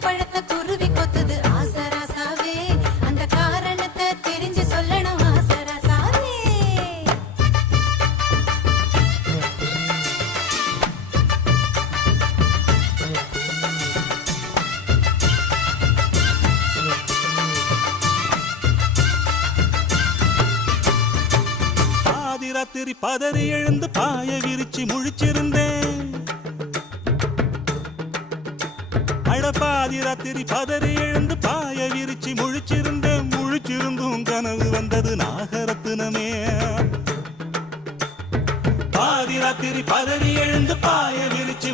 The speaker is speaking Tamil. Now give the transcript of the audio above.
பழத்தை குருவி கொத்துது ஆசராசாவே அந்த காரணத்தை தெரிஞ்சு சொல்லணும் ஆசராசாவே ராத்திரி பதறி எழுந்து பாய விரிச்சு முழிச்சிருந்தேன் அடப்பாதி ராத்திரி பதறி எழுந்து பாய விரிச்சு முழிச்சிருந்தும் கனவு வந்தது நாகரத்தினமே பாதி ராத்திரி பதறி எழுந்து பாய விரிச்சு